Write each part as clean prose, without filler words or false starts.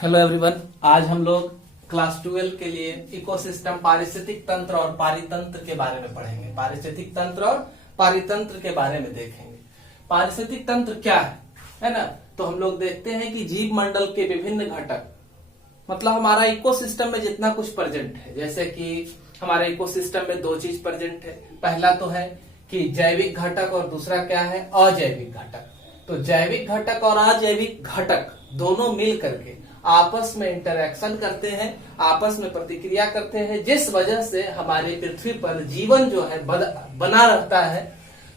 Hello everyone, आज हम लोग क्लास 12 के लिए इकोसिस्टम पारिस्थितिक तंत्र और पारितंत्र के बारे में पढ़ेंगे। पारिस्थितिक तंत्र और पारितंत्र के बारे में देखेंगे। पारिस्थितिक तंत्र क्या है ना? तो हम लोग देखते हैं कि जीव मंडल के विभिन्न घटक, मतलब हमारा इकोसिस्टम में जितना कुछ प्रेजेंट है, जैसे कि हमारे इकोसिस्टम में दो चीज प्रेजेंट है। पहला तो है कि जैविक घटक और दूसरा क्या है? अजैविक घटक। तो जैविक घटक और अजैविक घटक दोनों मिल करके आपस में इंटरेक्शन करते हैं, आपस में प्रतिक्रिया करते हैं, जिस वजह से हमारे पृथ्वी पर जीवन जो है बना रहता है।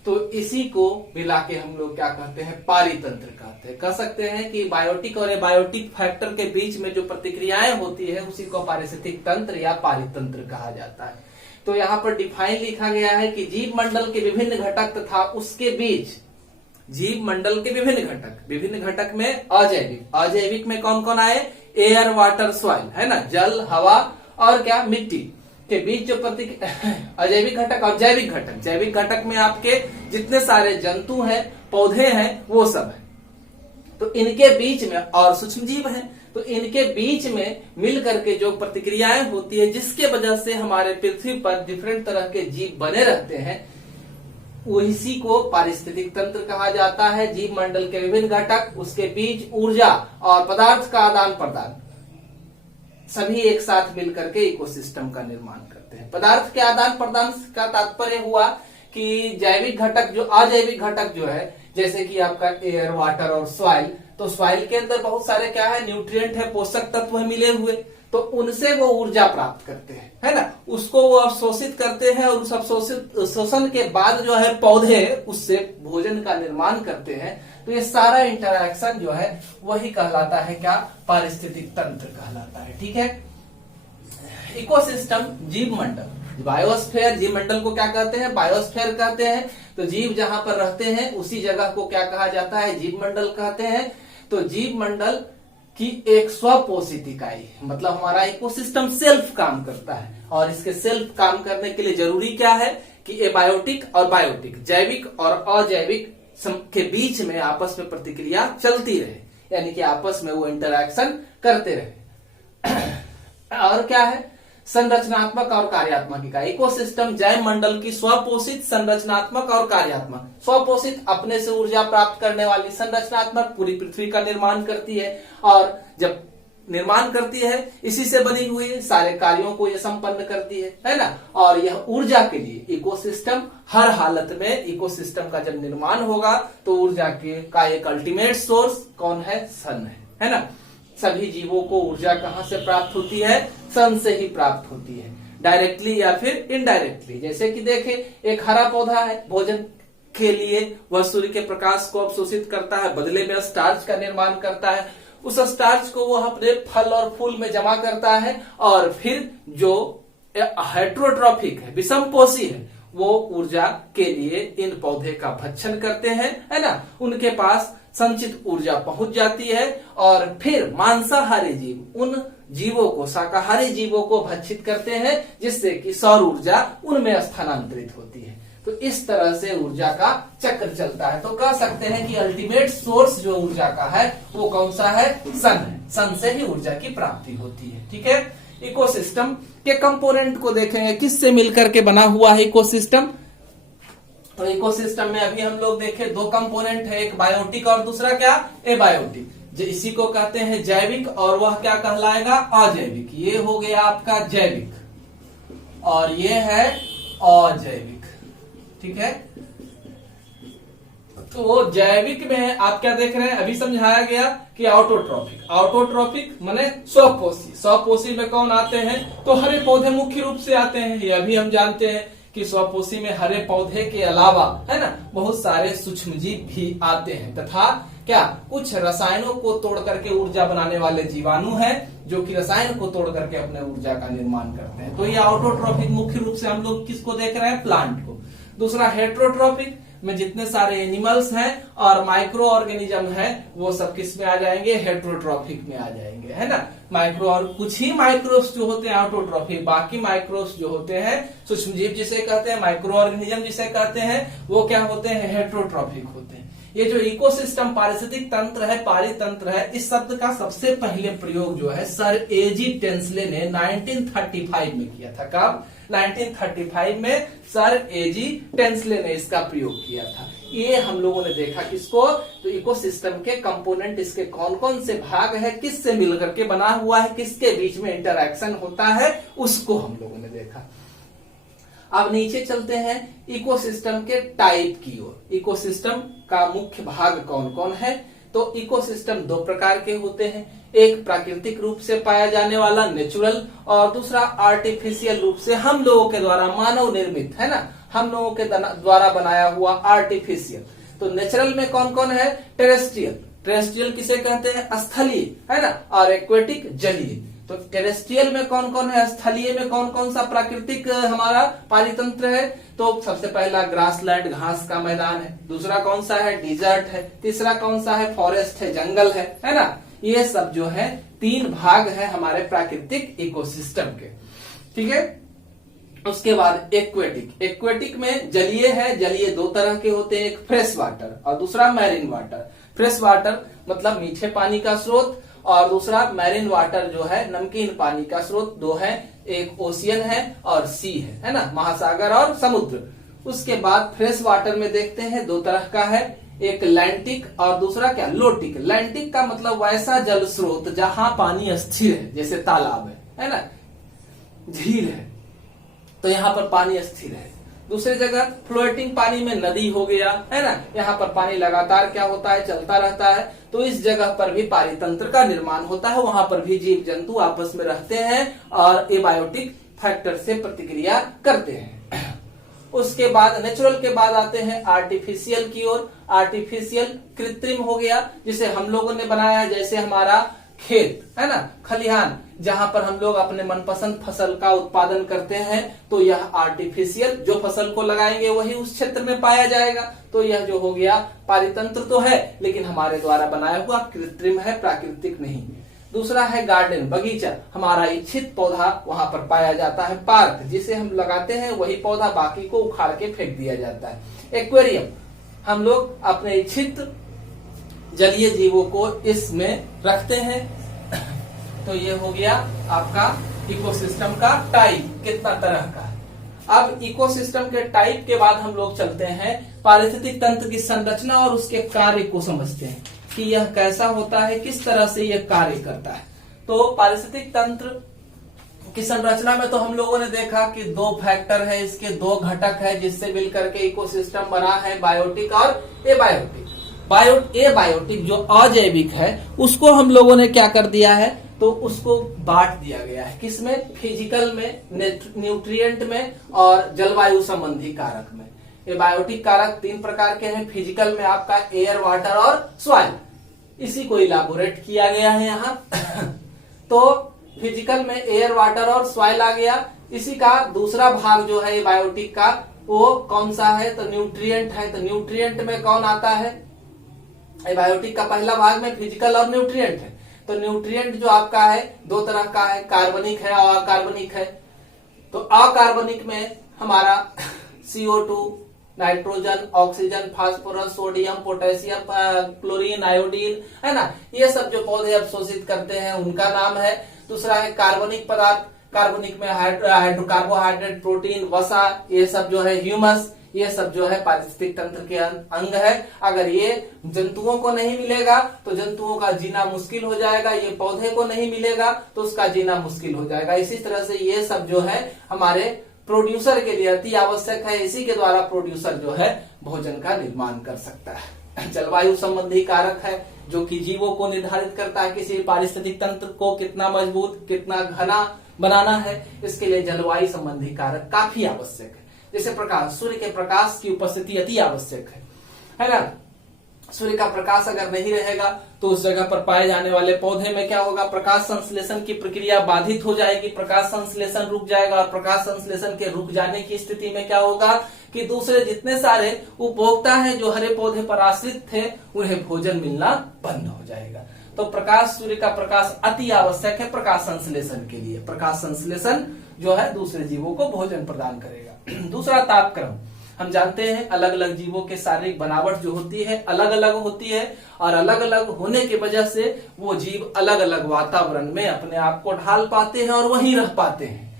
तो इसी को मिला के हम लोग क्या कहते हैं? पारितंत्र कहते हैं। कह सकते हैं कि बायोटिक और एबायोटिक फैक्टर के बीच में जो प्रतिक्रियाएं होती है उसी को पारिस्थितिक तंत्र या पारितंत्र कहा जाता है। तो यहाँ पर डिफाइन लिखा गया है कि जीव मंडल के विभिन्न घटक तथा उसके बीच जीव मंडल के विभिन्न घटक में अजैविक में कौन कौन आए? एयर, वाटर, सॉइल, है ना, जल, हवा और क्या, मिट्टी के बीच जो अजैविक घटक और जैविक घटक में आपके जितने सारे जंतु हैं, पौधे हैं, वो सब है। तो इनके बीच में और सूक्ष्म जीव हैं, तो इनके बीच में मिल करके जो प्रतिक्रियाएं होती है, जिसके वजह से हमारे पृथ्वी पर डिफरेंट तरह के जीव बने रहते हैं, इसी को पारिस्थितिक तंत्र कहा जाता है। जीव मंडल के विभिन्न घटक, उसके बीच ऊर्जा और पदार्थ का आदान प्रदान, सभी एक साथ मिलकर के इकोसिस्टम का निर्माण करते हैं। पदार्थ के आदान प्रदान का तात्पर्य हुआ कि जैविक घटक जो अजैविक घटक जो है, जैसे कि आपका एयर, वाटर और सॉइल, तो सॉइल के अंदर बहुत सारे क्या है? न्यूट्रिएंट है, पोषक तत्व है मिले हुए, तो उनसे वो ऊर्जा प्राप्त करते हैं, है ना, उसको वो अवशोषित करते हैं और उस अवशोषित शोषण के बाद जो है पौधे उससे भोजन का निर्माण करते हैं। तो ये सारा इंटरैक्शन जो है वही कहलाता है क्या? पारिस्थितिक तंत्र कहलाता है। ठीक है। इकोसिस्टम, जीव मंडल, बायोस्फीयर, जीव मंडल को क्या कहते हैं? बायोस्फीयर कहते हैं। तो जीव जहां पर रहते हैं उसी जगह को क्या कहा जाता है? जीव मंडल कहते हैं। तो जीव मंडल की एक स्वपोषित इकाई, मतलब हमारा इकोसिस्टम सेल्फ काम करता है, और इसके सेल्फ काम करने के लिए जरूरी क्या है कि एबायोटिक और बायोटिक, जैविक और अजैविक के बीच में आपस में प्रतिक्रिया चलती रहे, यानी कि आपस में वो इंटरैक्शन करते रहे। और क्या है? संरचनात्मक और कार्यात्मक इकाई। इकोसिस्टम जैव मंडल की स्वपोषित, संरचनात्मक और कार्यात्मक। स्वपोषित अपने से ऊर्जा प्राप्त करने वाली, संरचनात्मक पूरी पृथ्वी का निर्माण करती है, और जब निर्माण करती है इसी से बनी हुई सारे कार्यों को ये संपन्न करती है ना। और यह ऊर्जा के लिए इकोसिस्टम हर हालत में, इकोसिस्टम का जब निर्माण होगा तो ऊर्जा का एक अल्टीमेट सोर्स कौन है? सन है ना। सभी जीवों को ऊर्जा कहां से प्राप्त होती है? सन से ही प्राप्त होती है, डायरेक्टली या फिर इनडायरेक्टली। जैसे कि देखें, एक हरा पौधा है, भोजन के लिए वह सूर्य के प्रकाश को अवशोषित करता है, बदले में स्टार्च का निर्माण करता है। उस स्टार्च को वह अपने फल और फूल में जमा करता है, और फिर जो हेट्रोट्रॉफिक है, विषमपोषी है, वो ऊर्जा के लिए इन पौधे का भक्षण करते हैं, है ना। उनके पास संचित ऊर्जा पहुंच जाती है, और फिर मांसाहारी जीव उन जीवों को, शाकाहारी जीवों को भक्षित करते हैं, जिससे कि सौर ऊर्जा उनमें स्थानांतरित होती है। तो इस तरह से ऊर्जा का चक्र चलता है। तो कह सकते हैं कि अल्टीमेट सोर्स जो ऊर्जा का है वो कौन सा है? सन है। सन से ही ऊर्जा की प्राप्ति होती है। ठीक है। इकोसिस्टम के कंपोनेंट को देखेंगे, किससे मिलकर के बना हुआ है इकोसिस्टम। तो इकोसिस्टम में अभी हम लोग देखे दो कंपोनेंट है, एक बायोटिक और दूसरा क्या? एबायोटिक। जो इसी को कहते हैं जैविक, और वह क्या कहलाएगा? अजैविक। ये हो गया आपका जैविक, और ये है अजैविक। ठीक है। तो जैविक में आप क्या देख रहे हैं? अभी समझाया गया कि ऑटोट्रॉफिक माने स्वपोषी। स्वपोषी में कौन आते हैं? तो हरे पौधे मुख्य रूप से आते हैं। ये अभी हम जानते हैं कि स्वपोषी में हरे पौधे के अलावा, है ना, बहुत सारे सूक्ष्मजीव भी आते हैं, तथा क्या कुछ रसायनों को तोड़ करके ऊर्जा बनाने वाले जीवाणु हैं, जो कि रसायन को तोड़ करके अपने ऊर्जा का निर्माण करते हैं। तो ये ऑटोट्रॉफिक मुख्य रूप से हम लोग किसको देख रहे हैं? प्लांट को। दूसरा हेट्रोट्रॉफिक में जितने सारे एनिमल्स हैं और माइक्रो ऑर्गेनिज्म है, वो सब किस में आ जाएंगे? हेट्रोट्रॉफिक में आ जाएंगे, है ना। माइक्रो और कुछ ही माइक्रोस जो होते हैं ऑटोट्रॉफिक, बाकी माइक्रोस जो होते हैं, सूक्ष्मजीव जिसे कहते हैं, माइक्रो ऑर्गेनिज्म जिसे कहते हैं, वो क्या होते हैं? हेट्रोट्रॉफिक होते हैं। ये जो इकोसिस्टम पारिस्थितिक तंत्र है, पारितंत्र है, इस शब्द का सबसे पहले प्रयोग जो है सर एजी टेंसले ने 1935 में किया था। कब? 1935 में सर एजी टेंसले ने इसका प्रयोग किया था। ये हम लोगों ने देखा किसको? तो इकोसिस्टम के कंपोनेंट, इसके कौन कौन से भाग है, किससे मिलकर के बना हुआ है, किसके बीच में इंटरैक्शन होता है, उसको हम लोगों ने देखा। अब नीचे चलते हैं इकोसिस्टम के टाइप की ओर। इकोसिस्टम का मुख्य भाग कौन कौन है? तो इकोसिस्टम दो प्रकार के होते हैं, एक प्राकृतिक रूप से पाया जाने वाला नेचुरल, और दूसरा आर्टिफिशियल रूप से हम लोगों के द्वारा मानव निर्मित, है ना, हम लोगों के द्वारा बनाया हुआ आर्टिफिशियल। तो नेचुरल में कौन कौन है? टेरेस्ट्रियल। टेरेस्ट्रियल किसे कहते हैं? स्थलीय, है ना, और एक्वेटिक जलीय। तो टेरेस्ट्रियल में कौन कौन है? स्थलीय में कौन कौन सा प्राकृतिक हमारा पारितंत्र है? तो सबसे पहला ग्रासलैंड, घास का मैदान है। दूसरा कौन सा है? डिजर्ट है। तीसरा कौन सा है? फॉरेस्ट है, जंगल है ना। ये सब जो है तीन भाग है हमारे प्राकृतिक इकोसिस्टम के, ठीक है। उसके बाद एक्वेटिक। एक्वेटिक में जलीय है। जलीय दो तरह के होते हैं, एक फ्रेश वाटर और दूसरा मैरीन वाटर। फ्रेश वाटर मतलब मीठे पानी का स्रोत, और दूसरा मैरीन वाटर जो है नमकीन पानी का स्रोत। दो है, एक ओशियन है और सी है ना, महासागर और समुद्र। उसके बाद फ्रेश वाटर में देखते हैं दो तरह का है, एक लैंटिक और दूसरा क्या? लोटिक। लैंटिक का मतलब वैसा जल स्रोत जहां पानी स्थिर है, जैसे तालाब है ना, झील है, तो यहाँ पर पानी स्थिर है। दूसरी जगह फ्लोटिंग पानी में नदी हो गया, है ना, यहाँ पर पानी लगातार क्या होता है? चलता रहता है। तो इस जगह पर भी पारितंत्र का निर्माण होता है, वहां पर भी जीव जंतु आपस में रहते हैं और एबायोटिक फैक्टर से प्रतिक्रिया करते हैं। उसके बाद नेचुरल के बाद आते हैं आर्टिफिशियल की ओर। आर्टिफिशियल कृत्रिम हो गया, जिसे हम लोगों ने बनाया है, जैसे हमारा खेत, है ना, खलिहान, जहां पर हम लोग अपने मनपसंद फसल का उत्पादन करते हैं। तो यह आर्टिफिशियल, जो फसल को लगाएंगे वही उस क्षेत्र में पाया जाएगा। तो यह जो हो गया पारितंत्र तो है, लेकिन हमारे द्वारा बनाया हुआ, कृत्रिम है, प्राकृतिक नहीं। दूसरा है गार्डन, बगीचा, हमारा इच्छित पौधा वहां पर पाया जाता है। पार्क, जिसे हम लगाते हैं वही पौधा, बाकी को उखाड़ के फेंक दिया जाता है। एक्वेरियम, हम लोग अपने इच्छित जलीय जीवों को इसमें रखते हैं। तो ये हो गया आपका इकोसिस्टम का टाइप, कितना तरह का। अब इकोसिस्टम के टाइप के बाद हम लोग चलते हैं पारिस्थितिक तंत्र की संरचना और उसके कार्य को समझते हैं कि यह कैसा होता है, किस तरह से यह कार्य करता है। तो पारिस्थितिक तंत्र की संरचना में तो हम लोगों ने देखा कि दो फैक्टर है, इसके दो घटक है, जिससे मिलकर के इकोसिस्टम बना है, बायोटिक और एबायोटिक। एबायोटिक जो अजैविक है उसको हम लोगों ने क्या कर दिया है? तो उसको बांट दिया गया है, किसमें? फिजिकल में, न्यूट्रिएंट में और जलवायु संबंधी कारक में। एबायोटिक कारक तीन प्रकार के हैं, फिजिकल में आपका एयर, वाटर और सॉइल। इसी को इलाबोरेट किया गया है यहाँ। तो फिजिकल में एयर, वाटर और सॉइल आ गया। इसी का दूसरा भाग जो है एबायोटिक का, वो कौन सा है? तो न्यूट्रिएंट है। तो न्यूट्रिएंट में कौन आता है? एबायोटिक का पहला भाग में फिजिकल और न्यूट्रिएंट है। तो न्यूट्रिएंट जो आपका है दो तरह का है, कार्बनिक है और अकार्बनिक है। तो अकार्बनिक में हमारा CO2, nitrogen, oxygen, phosphorus, sodium, potassium, chlorine, iodine, है ना, ये सब जो पौधे अवशोषित करते हैं उनका नाम है। दूसरा है कार्बनिक पदार्थ। कार्बनिक में कार्बोहाइड्रेट, प्रोटीन, वसा, ये सब जो है ह्यूमस, ये सब जो है पारिस्थितिक तंत्र के अंग है। अगर ये जंतुओं को नहीं मिलेगा तो जंतुओं का जीना मुश्किल हो जाएगा, ये पौधे को नहीं मिलेगा तो उसका जीना मुश्किल हो जाएगा। इसी तरह से ये सब जो है हमारे प्रोड्यूसर के लिए अति आवश्यक है। इसी के द्वारा प्रोड्यूसर जो है भोजन का निर्माण कर सकता है। जलवायु संबंधी कारक है, जो कि जीवों को निर्धारित करता है किसी पारिस्थितिक तंत्र को कितना मजबूत, कितना घना बनाना है। इसके लिए जलवायु संबंधी कारक काफी आवश्यक है। जैसे प्रकाश, सूर्य के प्रकाश की उपस्थिति अति आवश्यक है ना। सूर्य का प्रकाश अगर नहीं रहेगा तो उस जगह पर पाए जाने वाले पौधे में क्या होगा? प्रकाश संश्लेषण की प्रक्रिया बाधित हो जाएगी, प्रकाश संश्लेषण रुक जाएगा। और प्रकाश संश्लेषण के रुक जाने की स्थिति में क्या होगा कि दूसरे जितने सारे उपभोक्ता हैं जो हरे पौधे पर आश्रित थे, उन्हें भोजन मिलना बंद हो जाएगा। तो प्रकाश, सूर्य का प्रकाश अति आवश्यक है प्रकाश संश्लेषण के लिए। प्रकाश संश्लेषण जो है दूसरे जीवों को भोजन प्रदान करेगा। दूसरा तापक्रम। हम जानते हैं अलग अलग जीवों के शारीरिक बनावट जो होती है अलग अलग होती है, और अलग अलग होने की वजह से वो जीव अलग अलग वातावरण में अपने आप को ढाल पाते हैं और वहीं रह पाते हैं।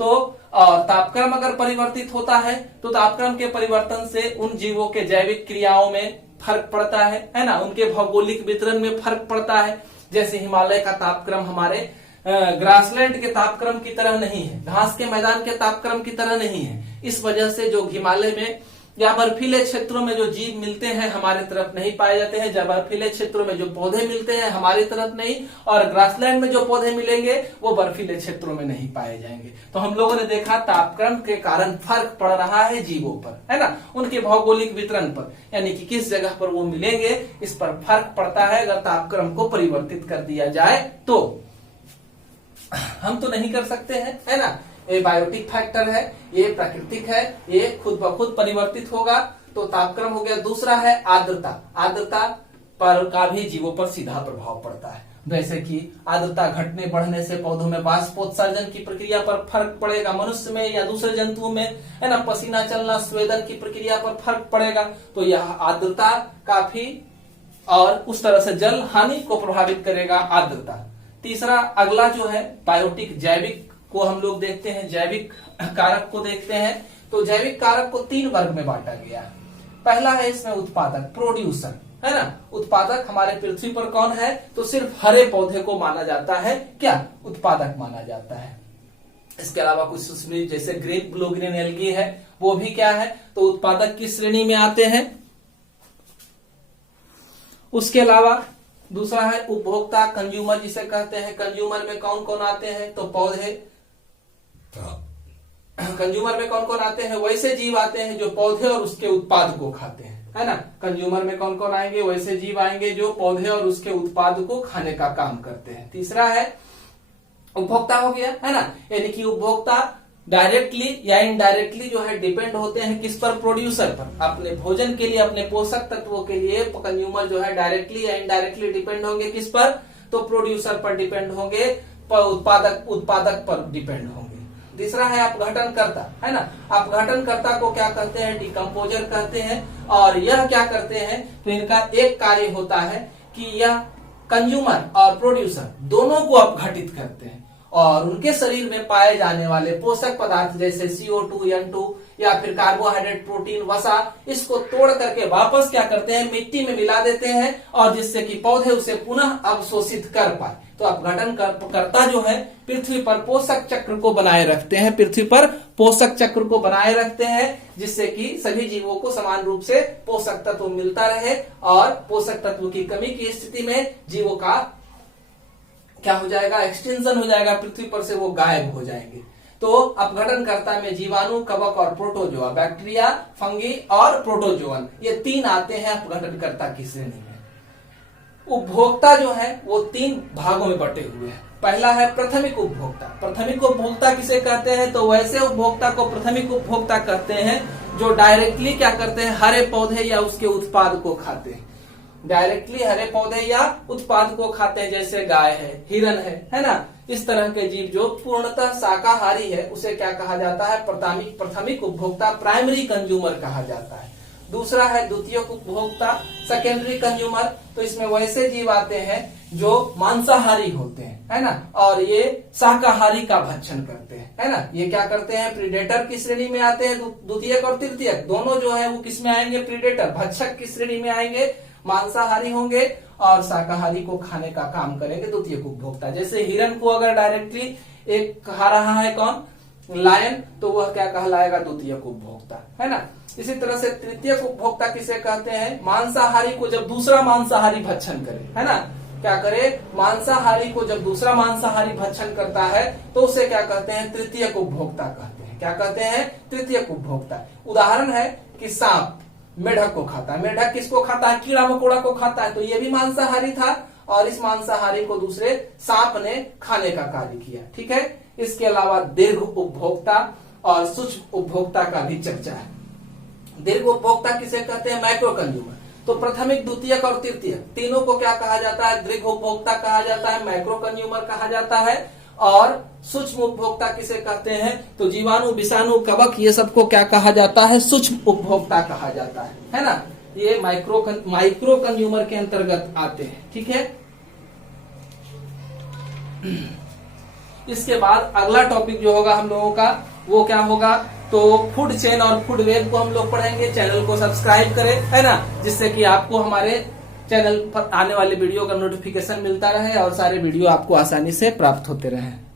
तो तापक्रम अगर परिवर्तित होता है तो तापक्रम के परिवर्तन से उन जीवों के जैविक क्रियाओं में फर्क पड़ता है ना, उनके भौगोलिक वितरण में फर्क पड़ता है। जैसे हिमालय का तापक्रम हमारे ग्रासलैंड के तापक्रम की तरह नहीं है, घास के मैदान के तापक्रम की तरह नहीं है। इस वजह से जो हिमालय में या बर्फीले क्षेत्रों में जो जीव मिलते हैं हमारे तरफ नहीं पाए जाते हैं, जब बर्फीले क्षेत्रों में जो पौधे मिलते हैं हमारी तरफ नहीं, और ग्रासलैंड में जो पौधे मिलेंगे वो बर्फीले क्षेत्रों में नहीं पाए जाएंगे। तो हम लोगों ने देखा तापक्रम के कारण फर्क पड़ रहा है जीवों पर, है ना, उनके भौगोलिक वितरण पर, यानी कि किस जगह पर वो मिलेंगे इस पर फर्क पड़ता है अगर तापक्रम को परिवर्तित कर दिया जाए तो। हम तो नहीं कर सकते हैं, है ना, ये बायोटिक फैक्टर है, ये प्राकृतिक है, ये खुद ब खुद परिवर्तित होगा। तो तापक्रम हो गया। दूसरा है आर्द्रता। आर्द्रता पर का भी जीवों पर सीधा प्रभाव पड़ता है। जैसे कि आर्द्रता घटने बढ़ने से पौधों में वाष्पोत्सर्जन की प्रक्रिया पर फर्क पड़ेगा, मनुष्य में या दूसरे जंतुओं में, है ना, पसीना चलना, स्वेदन की प्रक्रिया पर फर्क पड़ेगा। तो यह आर्द्रता काफी, और उस तरह से जल हानि को प्रभावित करेगा आर्द्रता। तीसरा अगला जो है बायोटिक, जैविक को हम लोग देखते हैं, जैविक कारक को देखते हैं। तो जैविक कारक को 3 वर्ग में बांटा गया। पहला है इसमें उत्पादक, प्रोड्यूसर, है ना। उत्पादक हमारे पृथ्वी पर कौन है, तो सिर्फ हरे पौधे को माना जाता है, क्या उत्पादक माना जाता है। इसके अलावा कुछ सूक्ष्म जैसे ग्रीन, ब्लू ग्रीन एल्गी है, वो भी क्या है, तो उत्पादक की श्रेणी में आते हैं। उसके अलावा दूसरा है उपभोक्ता, कंज्यूमर जिसे कहते हैं। कंज्यूमर में कौन कौन आते हैं, तो पौधे। कंज्यूमर में कौन कौन आते हैं, वैसे जीव आते हैं जो पौधे और उसके उत्पाद को खाते हैं, है ना। कंज्यूमर में कौन कौन आएंगे, वैसे जीव आएंगे जो पौधे और उसके उत्पाद को खाने का काम करते हैं। तीसरा है उपभोक्ता हो गया, है ना, यानी कि उपभोक्ता डायरेक्टली या इनडायरेक्टली जो है डिपेंड होते हैं किस पर, प्रोड्यूसर पर। अपने भोजन के लिए, अपने पोषक तत्वों के लिए कंज्यूमर जो है डायरेक्टली या इनडायरेक्टली डिपेंड होंगे किस पर, तो प्रोड्यूसर पर डिपेंड होंगे, उत्पादक पर डिपेंड होंगे। तीसरा है अपघटनकर्ता, है ना। अपघटनकर्ता को क्या कहते हैं, डिकम्पोजर कहते हैं। और यह क्या करते हैं, तो इनका एक कार्य होता है कि यह कंज्यूमर और प्रोड्यूसर दोनों को अपघटित करते हैं और उनके शरीर में पाए जाने वाले पोषक पदार्थ जैसे CO2, N2 या फिर कार्बोहाइड्रेट, प्रोटीन, वसा, इसको तोड़ करके वापस क्या करते हैं, मिट्टी में मिला देते हैं, और जिससे कि पौधे उसे पुनः अवशोषित कर पाए। तो अपघटन कर्ता जो है पृथ्वी पर पोषक चक्र को बनाए रखते हैं, पृथ्वी पर पोषक चक्र को बनाए रखते हैं, जिससे कि सभी जीवों को समान रूप से पोषक तत्व मिलता रहे, और पोषक तत्व की कमी की स्थिति में जीवों का क्या हो जाएगा, एक्सटिंक्शन हो जाएगा, पृथ्वी पर से वो गायब हो जाएंगे। तो अपघटनकर्ता में जीवाणु, कवक और प्रोटोजोआ, बैक्टीरिया, फंगी और प्रोटोजोअन, ये 3 आते हैं अपघटनकर्ता की श्रेणी में। उपभोक्ता जो है वो 3 भागों में बटे हुए हैं। पहला है प्राथमिक उपभोक्ता। प्राथमिक उपभोक्ता किसे कहते हैं, तो वैसे उपभोक्ता को प्राथमिक उपभोक्ता कहते हैं जो डायरेक्टली क्या करते हैं, हरे पौधे या उसके उत्पाद को खाते हैं। डायरेक्टली हरे पौधे या उत्पाद को खाते हैं, जैसे गाय है, हिरन है ना। इस तरह के जीव जो पूर्णतः शाकाहारी है उसे क्या कहा जाता है, प्राथमिक उपभोक्ता, प्राइमरी कंज्यूमर कहा जाता है। दूसरा है द्वितीयक उपभोक्ता, सेकेंडरी कंज्यूमर। तो इसमें वैसे जीव आते हैं जो मांसाहारी होते हैं, है ना, और ये शाकाहारी का भक्षण करते हैं, है ना। ये क्या करते हैं, प्रीडेटर की श्रेणी में आते हैं। द्वितीयक और तृतीयक दोनों जो है वो किस में आएंगे, प्रीडेटर, भक्षक की श्रेणी में आएंगे, मांसाहारी होंगे और शाकाहारी को खाने का काम करेंगे द्वितीयक उपभोक्ता। जैसे हिरन को अगर डायरेक्टली एक खा रहा है कौन, लायन, तो वह क्या कहलाएगा, द्वितीयक उपभोक्ता, है ना। इसी तरह से तृतीयक उपभोक्ता किसे कहते हैं, मांसाहारी को जब दूसरा मांसाहारी भक्षण करे, है ना, क्या करे, मांसाहारी को जब दूसरा मांसाहारी भक्षण करता है तो उसे क्या कहते हैं, तृतीयक उपभोक्ता कहते हैं। क्या कहते हैं, तृतीयक उपभोक्ता। उदाहरण है कि सांप मेढक को खाता है। मेढक किसको खाता है, कीड़ा मकोड़ा को खाता है, तो ये भी मांसाहारी था और इस मांसाहारी को दूसरे सांप ने खाने का कार्य किया, ठीक है। इसके अलावा दीर्घ उपभोक्ता और सूक्ष्म उपभोक्ता का भी चर्चा है। दीर्घ उपभोक्ता किसे कहते हैं, माइक्रो कंज्यूमर। तो प्राथमिक, द्वितीयक और तृतीयक तीनों को क्या कहा जाता है, दीर्घ उपभोक्ता कहा जाता है, माइक्रो कंज्यूमर कहा जाता है। और सूक्ष्म उपभोक्ता किसे कहते हैं? तो जीवाणु, विषाणु, कवक, ये सबको क्या कहा जाता है? सूक्ष्म उपभोक्ता कहा जाता है ना। ये माइक्रो कंज्यूमर के अंतर्गत आते हैं। ठीक है। इसके बाद अगला टॉपिक जो होगा हम लोगों का वो क्या होगा? तो फूड चेन और फूड वेब को हम लोग पढ़ेंगे। चैनल को सब्सक्राइब करें, है ना, जिससे कि आपको हमारे चैनल पर आने वाले वीडियो का नोटिफिकेशन मिलता रहे और सारे वीडियो आपको आसानी से प्राप्त होते रहे।